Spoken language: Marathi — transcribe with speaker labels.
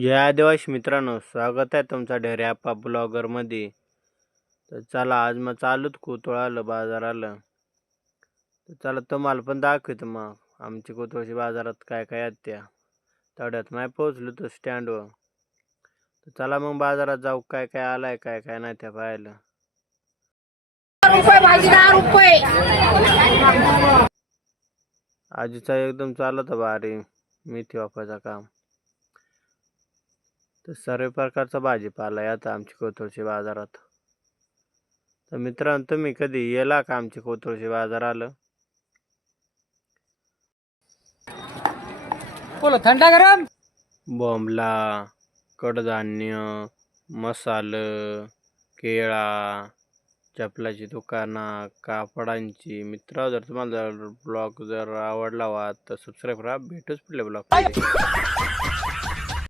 Speaker 1: जय आदिवासी मित्रांनो स्वागत आहे तुमचा ढेरे आप्पा ब्लॉगरमध्ये. तर चला आज मग चालूच कोतुळ आलं बाजार आलं. तर चला तुम्हाला पण दाखवतो मग आमची कोतुळची बाजारात काय काय आहेत त्या. तेवढ्यात नाही पोहोचलो तर स्टँडवर तर चला मग बाजारात जाऊ काय काय आलाय काय काय नाही त्या पाहायला. आजीचा एकदम चालत भारी मेथी वापरायचं काम. तर सर्व प्रकारचा भाजीपाला आता आमची कोथरूडची बाजारात. तर मित्रांनो तुम्ही कधी येला का आमची कोथरूडची बाजार आलं
Speaker 2: बोलो थंडा गरम?
Speaker 1: बॉम्बला कडधान्य मसाल केळा चपलाची दुकानं कापडांची. मित्र जर तुम्हाला जर ब्लॉग जर आवडला वा तर सबस्क्राईब करा. भेटूच पुढल्या ब्लॉग